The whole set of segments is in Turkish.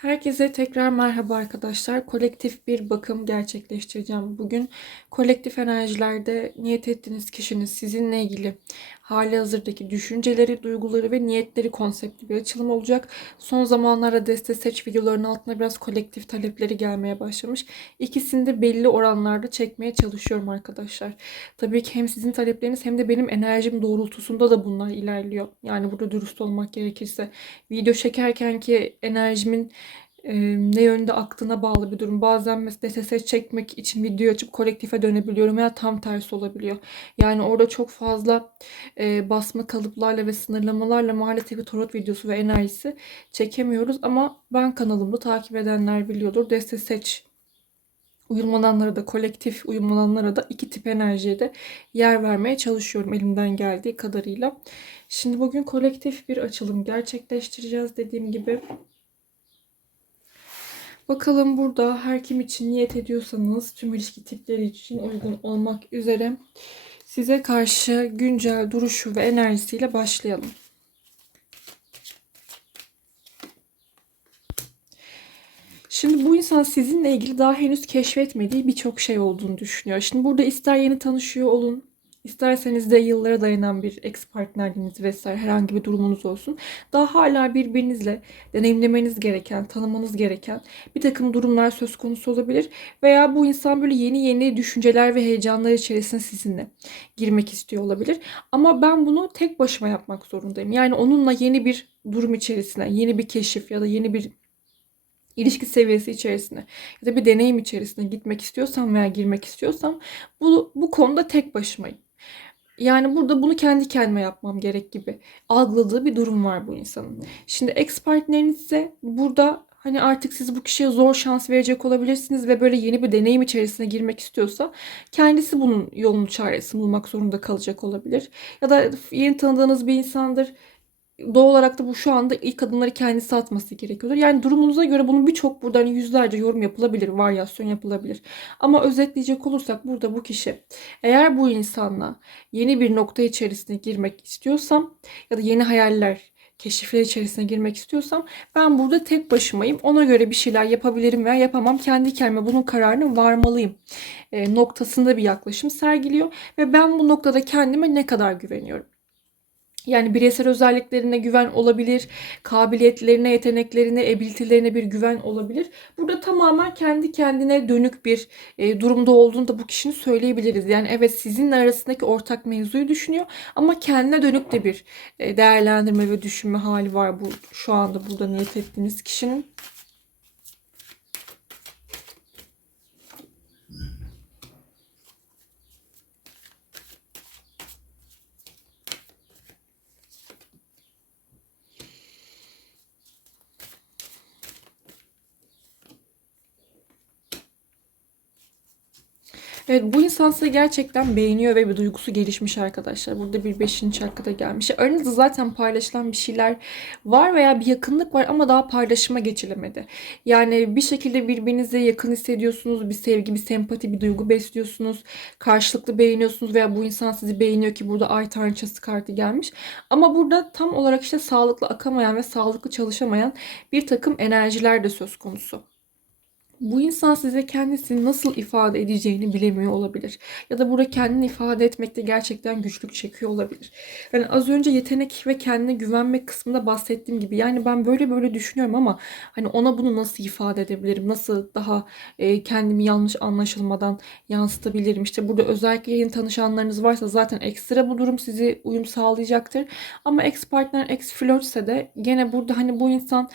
Herkese tekrar merhaba arkadaşlar. Kolektif bir bakım gerçekleştireceğim. Bugün kolektif enerjilerde niyet ettiğiniz kişinin sizinle ilgili hali hazırdaki düşünceleri, duyguları ve niyetleri konseptli bir açılım olacak. Son zamanlarda deste seç videolarının altına biraz kolektif talepleri gelmeye başlamış. İkisini de belli oranlarda çekmeye çalışıyorum arkadaşlar. Tabii ki hem sizin talepleriniz hem de benim enerjim doğrultusunda da bunlar ilerliyor. Yani burada dürüst olmak gerekirse video çekerken ki enerjimin e, ne yönde aktığına bağlı bir durum. Bazen mesela ses çekmek için video açıp kolektife dönebiliyorum veya tam tersi olabiliyor. Yani orada çok fazla e, basma kalıplarla ve sınırlamalarla maalesef bir tarot videosu ve enerjisi çekemiyoruz. Ama ben kanalımda takip edenler biliyordur. Deste seç uyumlananlara da kolektif uyumlananlara da iki tip enerjiye de yer vermeye çalışıyorum elimden geldiği kadarıyla. Şimdi bugün kolektif bir açılım gerçekleştireceğiz dediğim gibi. Bakalım burada her kim için niyet ediyorsanız tüm ilişki tipleri için uygun olmak üzere size karşı güncel duruşu ve enerjisiyle başlayalım. Şimdi bu insan sizinle ilgili daha henüz keşfetmediği birçok şey olduğunu düşünüyor. Şimdi burada ister yeni tanışıyor olun, isterseniz de yıllara dayanan bir ex partnerliğiniz vesaire herhangi bir durumunuz olsun. Daha hala birbirinizle deneyimlemeniz gereken, tanımanız gereken bir takım durumlar söz konusu olabilir. Veya bu insan böyle yeni yeni düşünceler ve heyecanlar içerisine sizinle girmek istiyor olabilir. Ama ben bunu tek başıma yapmak zorundayım. Yani onunla yeni bir durum içerisine, yeni bir keşif ya da yeni bir ilişki seviyesi içerisine ya da bir deneyim içerisine gitmek istiyorsam veya girmek istiyorsam bu, bu konuda tek başımayım. Yani burada bunu kendi kendime yapmam gerek gibi algıladığı bir durum var bu insanın. Şimdi ex partneriniz ise burada hani artık siz bu kişiye zor şans verecek olabilirsiniz ve böyle yeni bir deneyim içerisine girmek istiyorsa kendisi bunun yolunu çaresini bulmak zorunda kalacak olabilir. Ya da yeni tanıdığınız bir insandır doğal olarak da bu şu anda ilk adımları kendisi atması gerekiyordur. Yani durumunuza göre bunun birçok burada hani yüzlerce yorum yapılabilir, varyasyon yapılabilir. Ama özetleyecek olursak burada bu kişi eğer bu insanla yeni bir nokta içerisine girmek istiyorsam ya da yeni hayaller, keşifler içerisine girmek istiyorsam ben burada tek başımayım. Ona göre bir şeyler yapabilirim veya yapamam. Kendi kendime bunun kararını varmalıyım e, noktasında bir yaklaşım sergiliyor. Ve ben bu noktada kendime ne kadar güveniyorum? Yani bireysel özelliklerine güven olabilir, kabiliyetlerine, yeteneklerine, ability'lerine bir güven olabilir. Burada tamamen kendi kendine dönük bir e, durumda olduğunu da bu kişinin söyleyebiliriz. Yani evet sizinle arasındaki ortak mevzuyu düşünüyor ama kendine dönük de bir e, değerlendirme ve düşünme hali var bu şu anda burada niyet ettiğiniz kişinin. Bu insan size gerçekten beğeniyor ve bir duygusu gelişmiş arkadaşlar. Burada bir beşinci çakrada gelmiş. Aranızda zaten paylaşılan bir şeyler var veya bir yakınlık var ama daha paylaşıma geçilemedi. Yani bir şekilde birbirinize yakın hissediyorsunuz. Bir sevgi, bir sempati, bir duygu besliyorsunuz. Karşılıklı beğeniyorsunuz veya bu insan sizi beğeniyor ki burada ay tanrıçası kartı gelmiş. Ama burada tam olarak işte sağlıklı akamayan ve sağlıklı çalışamayan bir takım enerjiler de söz konusu bu insan size kendisini nasıl ifade edeceğini bilemiyor olabilir. Ya da burada kendini ifade etmekte gerçekten güçlük çekiyor olabilir. Yani az önce yetenek ve kendine güvenmek kısmında bahsettiğim gibi yani ben böyle böyle düşünüyorum ama hani ona bunu nasıl ifade edebilirim? Nasıl daha e, kendimi yanlış anlaşılmadan yansıtabilirim? İşte burada özellikle yeni tanışanlarınız varsa zaten ekstra bu durum sizi uyum sağlayacaktır. Ama ex partner, ex flörtse de gene burada hani bu insan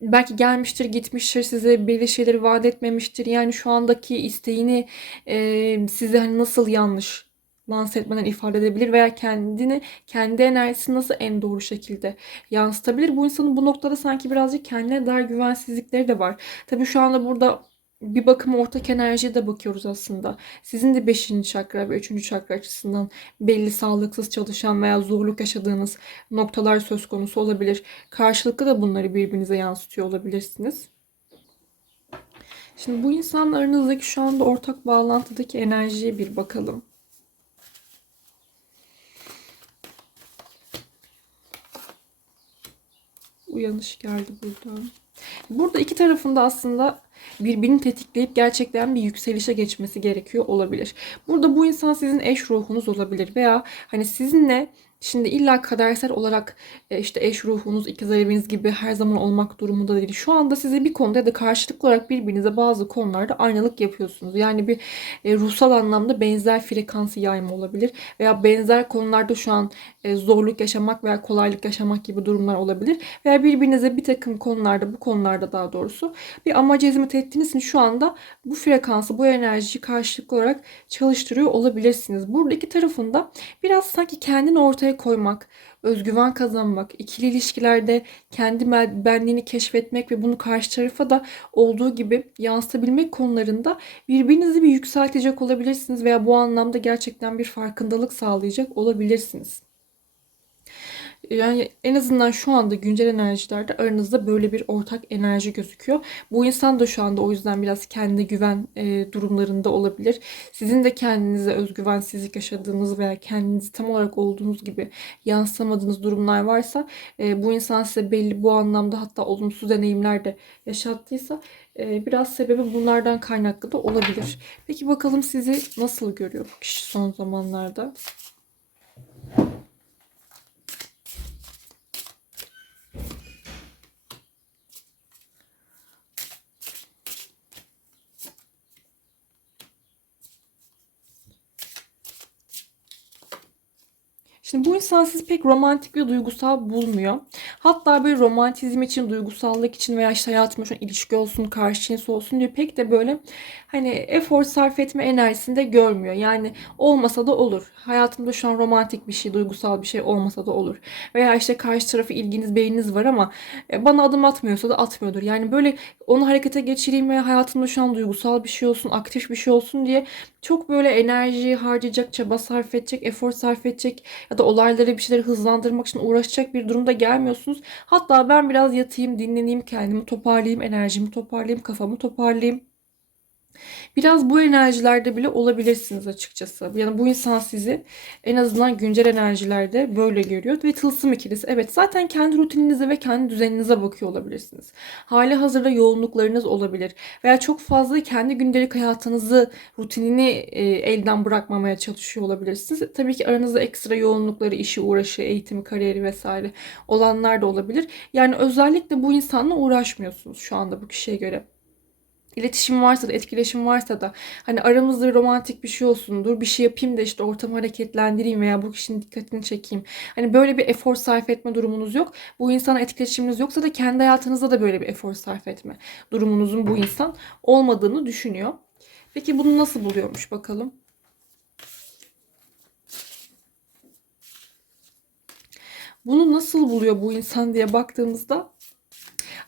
belki gelmiştir, gitmiştir, size belli şeyleri vaat etmemiştir. Yani şu andaki isteğini e, size hani nasıl yanlış lanse etmeden ifade edebilir veya kendini, kendi enerjisini nasıl en doğru şekilde yansıtabilir. Bu insanın bu noktada sanki birazcık kendine dair güvensizlikleri de var. Tabii şu anda burada bir bakıma ortak enerjiye de bakıyoruz aslında. Sizin de 5. çakra ve 3. çakra açısından belli sağlıksız çalışan veya zorluk yaşadığınız noktalar söz konusu olabilir. Karşılıklı da bunları birbirinize yansıtıyor olabilirsiniz. Şimdi bu insanlarınızdaki şu anda ortak bağlantıdaki enerjiye bir bakalım. Uyanış geldi burada. Burada iki tarafında aslında birbirini tetikleyip gerçekten bir yükselişe geçmesi gerekiyor olabilir. Burada bu insan sizin eş ruhunuz olabilir veya hani sizinle Şimdi illa kadersel olarak e, işte eş ruhunuz, ikiz eviniz gibi her zaman olmak durumunda değil. Şu anda size bir konuda ya da karşılıklı olarak birbirinize bazı konularda aynalık yapıyorsunuz. Yani bir e, ruhsal anlamda benzer frekansı yayma olabilir. Veya benzer konularda şu an e, zorluk yaşamak veya kolaylık yaşamak gibi durumlar olabilir. Veya birbirinize bir takım konularda, bu konularda daha doğrusu bir amaca hizmet ettiğiniz için şu anda bu frekansı, bu enerjiyi karşılıklı olarak çalıştırıyor olabilirsiniz. Burada iki tarafında biraz sanki kendini ortaya koymak, özgüven kazanmak, ikili ilişkilerde kendi benliğini keşfetmek ve bunu karşı tarafa da olduğu gibi yansıtabilmek konularında birbirinizi bir yükseltecek olabilirsiniz veya bu anlamda gerçekten bir farkındalık sağlayacak olabilirsiniz. Yani en azından şu anda güncel enerjilerde aranızda böyle bir ortak enerji gözüküyor. Bu insan da şu anda o yüzden biraz kendi güven e, durumlarında olabilir. Sizin de kendinize özgüvensizlik yaşadığınız veya kendinizi tam olarak olduğunuz gibi yansıtamadığınız durumlar varsa e, bu insan size belli bu anlamda hatta olumsuz deneyimler de yaşattıysa e, biraz sebebi bunlardan kaynaklı da olabilir. Peki bakalım sizi nasıl görüyor bu kişi son zamanlarda? Şimdi bu insan sizi pek romantik ve duygusal bulmuyor. Hatta böyle romantizm için, duygusallık için veya işte hayatımda şu ilişki olsun, karşı cins olsun diye pek de böyle hani efor sarf etme enerjisinde görmüyor. Yani olmasa da olur. Hayatımda şu an romantik bir şey, duygusal bir şey olmasa da olur. Veya işte karşı tarafı ilginiz, beğeniniz var ama e, bana adım atmıyorsa da atmıyordur. Yani böyle onu harekete geçireyim veya hayatımda şu an duygusal bir şey olsun, aktif bir şey olsun diye çok böyle enerji harcayacak, çaba sarf edecek, efor sarf edecek ya da olayları bir şeyleri hızlandırmak için uğraşacak bir durumda gelmiyorsunuz. Hatta ben biraz yatayım, dinleneyim, kendimi toparlayayım, enerjimi toparlayayım, kafamı toparlayayım Biraz bu enerjilerde bile olabilirsiniz açıkçası. Yani bu insan sizi en azından güncel enerjilerde böyle görüyor. Ve tılsım ikilisi. Evet zaten kendi rutininize ve kendi düzeninize bakıyor olabilirsiniz. Hali hazırda yoğunluklarınız olabilir. Veya çok fazla kendi gündelik hayatınızı, rutinini e, elden bırakmamaya çalışıyor olabilirsiniz. Tabii ki aranızda ekstra yoğunlukları, işi, uğraşı, eğitimi, kariyeri vesaire olanlar da olabilir. Yani özellikle bu insanla uğraşmıyorsunuz şu anda bu kişiye göre iletişim varsa da etkileşim varsa da hani aramızda romantik bir şey olsun dur bir şey yapayım da işte ortamı hareketlendireyim veya bu kişinin dikkatini çekeyim. Hani böyle bir efor sarf etme durumunuz yok. Bu insana etkileşiminiz yoksa da kendi hayatınızda da böyle bir efor sarf etme durumunuzun bu insan olmadığını düşünüyor. Peki bunu nasıl buluyormuş bakalım. Bunu nasıl buluyor bu insan diye baktığımızda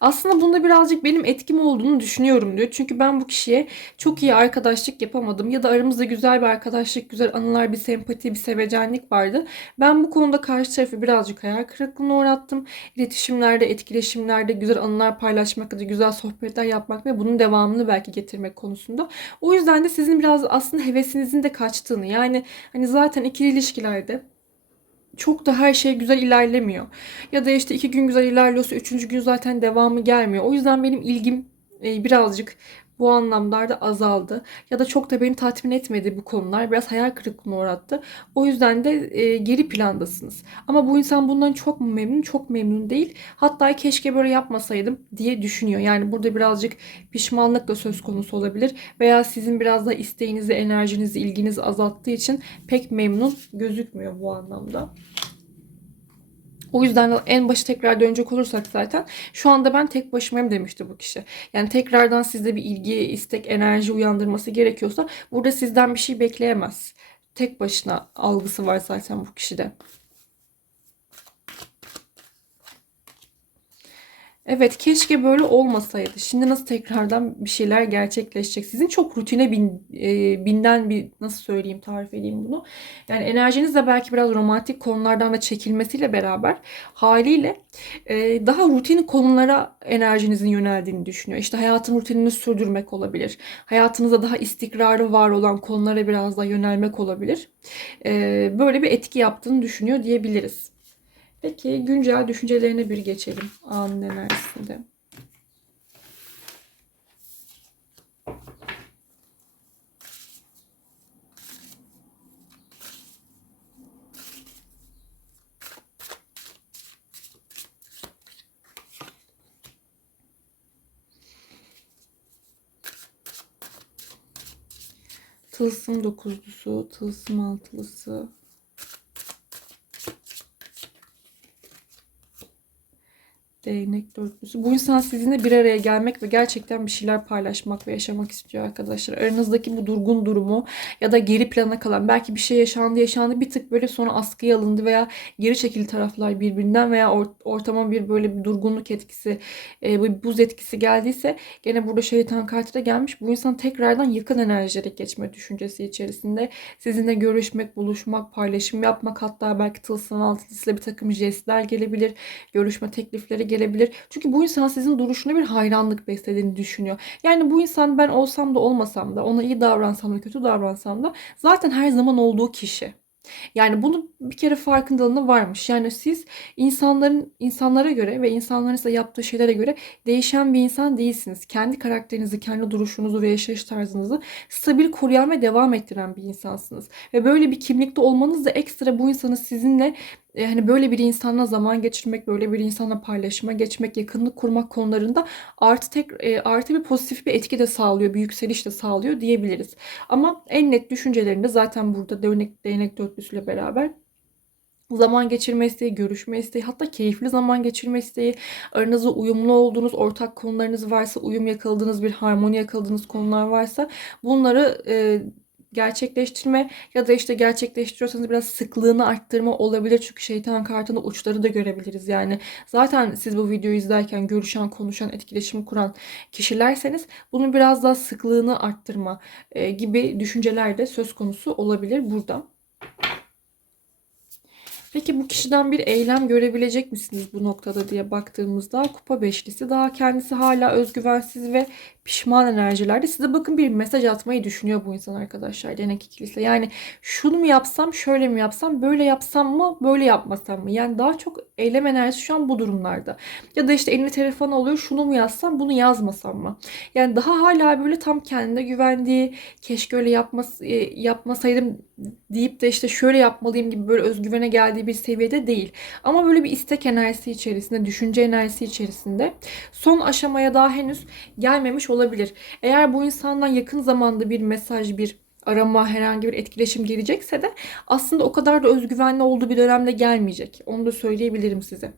aslında bunda birazcık benim etkim olduğunu düşünüyorum diyor. Çünkü ben bu kişiye çok iyi arkadaşlık yapamadım ya da aramızda güzel bir arkadaşlık, güzel anılar, bir sempati, bir sevecenlik vardı. Ben bu konuda karşı tarafı birazcık hayal kırıklığına uğrattım. İletişimlerde, etkileşimlerde güzel anılar paylaşmak ya da güzel sohbetler yapmak ve bunun devamını belki getirmek konusunda. O yüzden de sizin biraz aslında hevesinizin de kaçtığını yani hani zaten ikili ilişkilerde çok da her şey güzel ilerlemiyor. Ya da işte iki gün güzel ilerliyorsa üçüncü gün zaten devamı gelmiyor. O yüzden benim ilgim e, birazcık bu anlamlarda azaldı. Ya da çok da beni tatmin etmedi bu konular. Biraz hayal kırıklığına uğrattı. O yüzden de e, geri plandasınız. Ama bu insan bundan çok mu memnun? Çok memnun değil. Hatta keşke böyle yapmasaydım diye düşünüyor. Yani burada birazcık pişmanlık da söz konusu olabilir. Veya sizin biraz da isteğinizi, enerjinizi, ilginizi azalttığı için pek memnun gözükmüyor bu anlamda. O yüzden en başı tekrar dönecek olursak zaten şu anda ben tek başımayım demişti bu kişi. Yani tekrardan sizde bir ilgi, istek, enerji uyandırması gerekiyorsa burada sizden bir şey bekleyemez. Tek başına algısı var zaten bu kişide. Evet keşke böyle olmasaydı. Şimdi nasıl tekrardan bir şeyler gerçekleşecek? Sizin çok rutine bin, e, binden bir nasıl söyleyeyim tarif edeyim bunu. Yani enerjiniz de belki biraz romantik konulardan da çekilmesiyle beraber haliyle e, daha rutin konulara enerjinizin yöneldiğini düşünüyor. İşte hayatın rutinini sürdürmek olabilir. Hayatınızda daha istikrarı var olan konulara biraz daha yönelmek olabilir. E, böyle bir etki yaptığını düşünüyor diyebiliriz. Peki güncel düşüncelerine bir geçelim anın enerjisinde. Tılsım dokuzlusu, tılsım altılısı, Değnek dörtlüsü. Bu insan sizinle bir araya gelmek ve gerçekten bir şeyler paylaşmak ve yaşamak istiyor arkadaşlar. Aranızdaki bu durgun durumu ya da geri plana kalan belki bir şey yaşandı yaşandı bir tık böyle sonra askıya alındı veya geri çekildi taraflar birbirinden veya or- ortama bir böyle bir durgunluk etkisi, e, bir buz etkisi geldiyse gene burada şeytan kartı da gelmiş. Bu insan tekrardan yakın enerjilere geçme düşüncesi içerisinde. Sizinle görüşmek, buluşmak, paylaşım yapmak hatta belki tılsım altısıyla bir takım jestler gelebilir. Görüşme teklifleri gelebilir. Çünkü bu insan sizin duruşuna bir hayranlık beslediğini düşünüyor. Yani bu insan ben olsam da olmasam da ona iyi davransam da kötü davransam da zaten her zaman olduğu kişi. Yani bunu bir kere farkındalığında varmış. Yani siz insanların insanlara göre ve insanların size yaptığı şeylere göre değişen bir insan değilsiniz. Kendi karakterinizi, kendi duruşunuzu ve yaşayış tarzınızı stabil koruyan ve devam ettiren bir insansınız. Ve böyle bir kimlikte olmanız da ekstra bu insanı sizinle hani böyle bir insanla zaman geçirmek, böyle bir insanla paylaşıma geçmek, yakınlık kurmak konularında artı tek e, artı bir pozitif bir etki de sağlıyor, bir yükseliş de sağlıyor diyebiliriz. Ama en net düşüncelerinde zaten burada değnek, değnek dörtlüsüyle beraber zaman geçirme isteği, görüşme isteği, hatta keyifli zaman geçirme isteği, aranızda uyumlu olduğunuz ortak konularınız varsa, uyum yakaladığınız bir harmoni yakaladığınız konular varsa bunları e, gerçekleştirme ya da işte gerçekleştiriyorsanız biraz sıklığını arttırma olabilir. Çünkü şeytan kartında uçları da görebiliriz. Yani zaten siz bu videoyu izlerken görüşen, konuşan, etkileşim kuran kişilerseniz bunun biraz daha sıklığını arttırma e, gibi düşünceler de söz konusu olabilir burada. Peki bu kişiden bir eylem görebilecek misiniz bu noktada diye baktığımızda kupa beşlisi daha kendisi hala özgüvensiz ve pişman enerjilerde. Size bakın bir mesaj atmayı düşünüyor bu insan arkadaşlar. Denek ikilisi. Yani şunu mu yapsam, şöyle mi yapsam, böyle yapsam mı, böyle yapmasam mı? Yani daha çok eylem enerjisi şu an bu durumlarda. Ya da işte eline telefon alıyor, şunu mu yazsam, bunu yazmasam mı? Yani daha hala böyle tam kendine güvendiği, keşke öyle yapmas e, yapmasaydım deyip de işte şöyle yapmalıyım gibi böyle özgüvene geldiği bir seviyede değil. Ama böyle bir istek enerjisi içerisinde, düşünce enerjisi içerisinde son aşamaya daha henüz gelmemiş olabilir. Eğer bu insandan yakın zamanda bir mesaj, bir arama, herhangi bir etkileşim gelecekse de aslında o kadar da özgüvenli olduğu bir dönemde gelmeyecek. Onu da söyleyebilirim size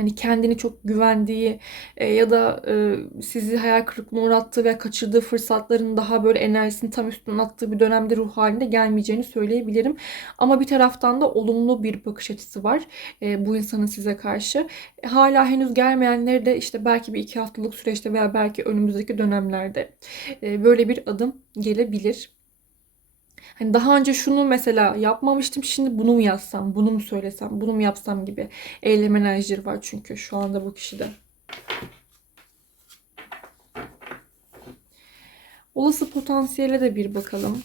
hani kendini çok güvendiği e, ya da e, sizi hayal kırıklığına uğrattığı ve kaçırdığı fırsatların daha böyle enerjisini tam üstüne attığı bir dönemde ruh halinde gelmeyeceğini söyleyebilirim. Ama bir taraftan da olumlu bir bakış açısı var e, bu insanın size karşı. E, hala henüz gelmeyenleri de işte belki bir iki haftalık süreçte veya belki önümüzdeki dönemlerde e, böyle bir adım gelebilir. Hani daha önce şunu mesela yapmamıştım şimdi bunu mu yazsam, bunu mu söylesem, bunu mu yapsam gibi eylem enerjileri var çünkü şu anda bu kişide. Olası potansiyele de bir bakalım.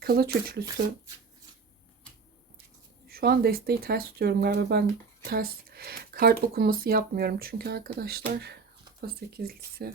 Kılıç üçlüsü. Şu an desteği ters tutuyorum galiba. Ben ters kart okuması yapmıyorum çünkü arkadaşlar. Kupa sekizlisi.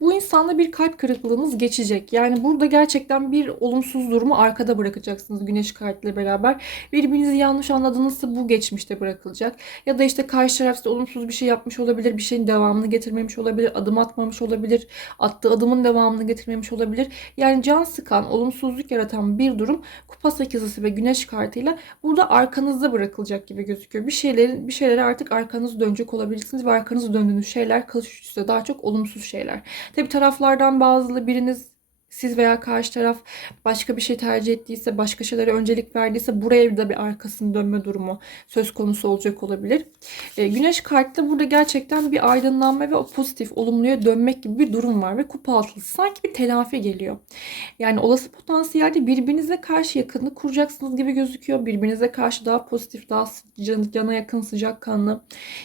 Bu insanda bir kalp kırıklığınız geçecek. Yani burada gerçekten bir olumsuz durumu arkada bırakacaksınız güneş kartıyla beraber. Birbirinizi yanlış anladığınızsa bu geçmişte bırakılacak. Ya da işte karşı taraf size olumsuz bir şey yapmış olabilir. Bir şeyin devamını getirmemiş olabilir. Adım atmamış olabilir. Attığı adımın devamını getirmemiş olabilir. Yani can sıkan, olumsuzluk yaratan bir durum kupa sekizisi ve güneş kartıyla burada arkanızda bırakılacak gibi gözüküyor. Bir şeylerin bir şeylere artık arkanız dönecek olabilirsiniz ve arkanızı döndüğünüz şeyler kılıç üçlüsü daha çok olumsuz şeyler. Tabi taraflardan bazıları biriniz siz veya karşı taraf başka bir şey tercih ettiyse, başka şeylere öncelik verdiyse buraya da bir arkasını dönme durumu söz konusu olacak olabilir. E, güneş kartı burada gerçekten bir aydınlanma ve o pozitif, olumluya dönmek gibi bir durum var ve kupa altılısı sanki bir telafi geliyor. Yani olası potansiyelde birbirinize karşı yakınlık kuracaksınız gibi gözüküyor. Birbirinize karşı daha pozitif, daha cana yakın, sıcakkanlı,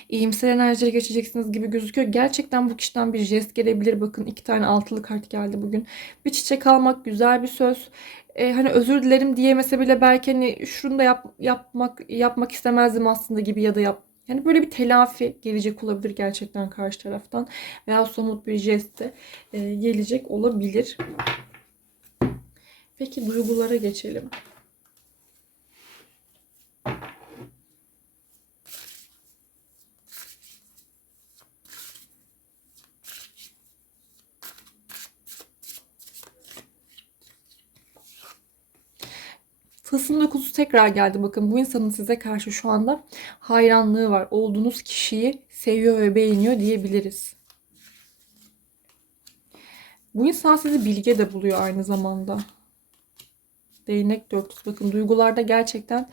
iyimser enerjiye geçeceksiniz gibi gözüküyor. Gerçekten bu kişiden bir jest gelebilir. Bakın iki tane altılı kart geldi bugün. Bir çiçek almak güzel bir söz. Ee, hani özür dilerim diyemese bile belki hani şunu da yap, yapmak yapmak istemezdim aslında gibi ya da yap yani böyle bir telafi gelecek olabilir gerçekten karşı taraftan veya somut bir jest de e, gelecek olabilir. Peki duygulara geçelim. Tılsım dokuzu tekrar geldi. Bakın bu insanın size karşı şu anda hayranlığı var. Olduğunuz kişiyi seviyor ve beğeniyor diyebiliriz. Bu insan sizi bilge de buluyor aynı zamanda. Değnek dörtlüsü. Bakın duygularda gerçekten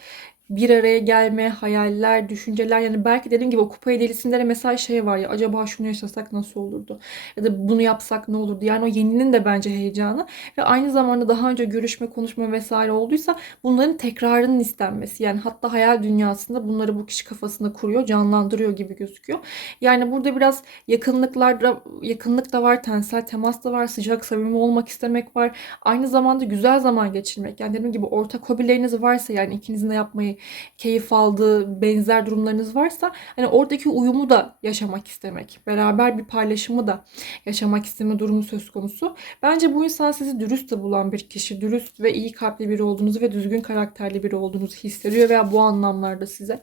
bir araya gelme, hayaller, düşünceler yani belki dediğim gibi o kupa delisinde de mesela şey var ya acaba şunu yaşasak nasıl olurdu? Ya da bunu yapsak ne olurdu? Yani o yeninin de bence heyecanı ve aynı zamanda daha önce görüşme, konuşma vesaire olduysa bunların tekrarının istenmesi. Yani hatta hayal dünyasında bunları bu kişi kafasında kuruyor, canlandırıyor gibi gözüküyor. Yani burada biraz yakınlıklarda yakınlık da var, tensel temas da var, sıcak samimi olmak istemek var. Aynı zamanda güzel zaman geçirmek. Yani dediğim gibi ortak hobileriniz varsa yani ikinizin de yapmayı keyif aldığı benzer durumlarınız varsa hani oradaki uyumu da yaşamak istemek, beraber bir paylaşımı da yaşamak isteme durumu söz konusu. Bence bu insan sizi dürüst de bulan bir kişi, dürüst ve iyi kalpli biri olduğunuzu ve düzgün karakterli biri olduğunuzu hissediyor veya bu anlamlarda size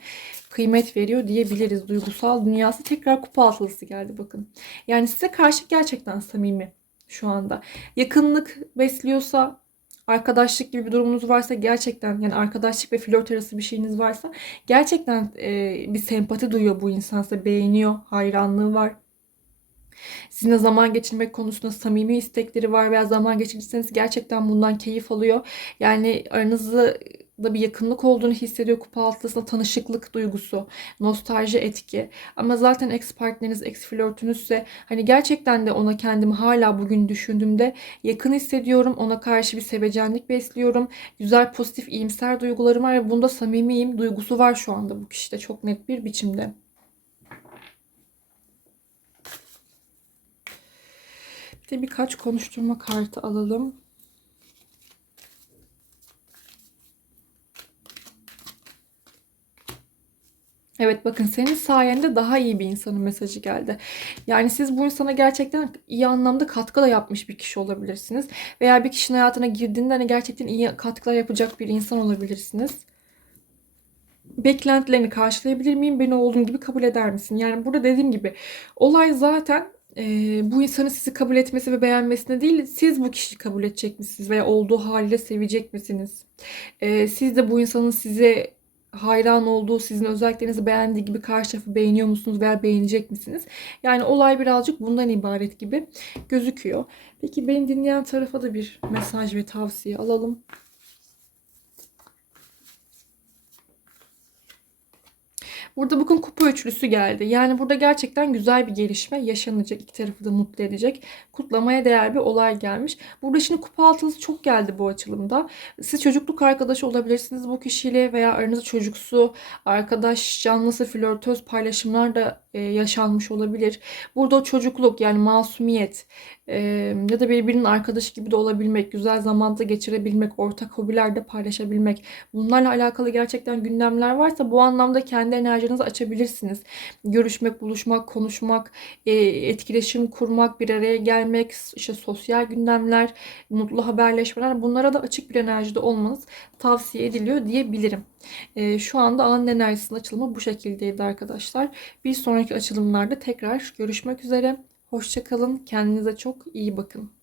kıymet veriyor diyebiliriz. Duygusal dünyası tekrar kupa altılısı geldi bakın. Yani size karşı gerçekten samimi şu anda. Yakınlık besliyorsa arkadaşlık gibi bir durumunuz varsa gerçekten yani arkadaşlık ve flört arası bir şeyiniz varsa gerçekten e, bir sempati duyuyor bu insan size beğeniyor, hayranlığı var. Sizinle zaman geçirmek konusunda samimi istekleri var veya zaman geçirirseniz gerçekten bundan keyif alıyor. Yani aranızda da bir yakınlık olduğunu hissediyor kupa altısında tanışıklık duygusu, nostalji etki. Ama zaten ex partneriniz, ex flörtünüzse hani gerçekten de ona kendimi hala bugün düşündüğümde yakın hissediyorum. Ona karşı bir sevecenlik besliyorum. Güzel, pozitif, iyimser duygularım var ve bunda samimiyim. Duygusu var şu anda bu kişide çok net bir biçimde. Bir de birkaç konuşturma kartı alalım. Evet bakın senin sayende daha iyi bir insanın mesajı geldi. Yani siz bu insana gerçekten iyi anlamda katkı da yapmış bir kişi olabilirsiniz. Veya bir kişinin hayatına girdiğinde hani gerçekten iyi katkılar yapacak bir insan olabilirsiniz. Beklentilerini karşılayabilir miyim? Beni olduğum gibi kabul eder misin? Yani burada dediğim gibi olay zaten e, bu insanın sizi kabul etmesi ve beğenmesine değil, siz bu kişiyi kabul edecek misiniz veya olduğu haliyle sevecek misiniz? E, siz de bu insanın size hayran olduğu, sizin özelliklerinizi beğendiği gibi karşı tarafı beğeniyor musunuz veya beğenecek misiniz? Yani olay birazcık bundan ibaret gibi gözüküyor. Peki beni dinleyen tarafa da bir mesaj ve tavsiye alalım. Burada bakın kupa üçlüsü geldi. Yani burada gerçekten güzel bir gelişme yaşanacak. İki tarafı da mutlu edecek. Kutlamaya değer bir olay gelmiş. Burada şimdi kupa altılısı çok geldi bu açılımda. Siz çocukluk arkadaşı olabilirsiniz bu kişiyle veya aranızda çocuksu, arkadaş, canlısı, flörtöz paylaşımlar da e, yaşanmış olabilir. Burada çocukluk yani masumiyet e, ya da birbirinin arkadaşı gibi de olabilmek, güzel zamanda geçirebilmek, ortak hobilerde paylaşabilmek. Bunlarla alakalı gerçekten gündemler varsa bu anlamda kendi enerjinizi açabilirsiniz. Görüşmek, buluşmak, konuşmak, e, etkileşim kurmak, bir araya gelmek, işte sosyal gündemler, mutlu haberleşmeler bunlara da açık bir enerjide olmanız tavsiye ediliyor diyebilirim. E, şu anda anın enerjisinin açılımı bu şekildeydi arkadaşlar. Bir sonraki açılımlarda tekrar görüşmek üzere. Hoşçakalın. Kendinize çok iyi bakın.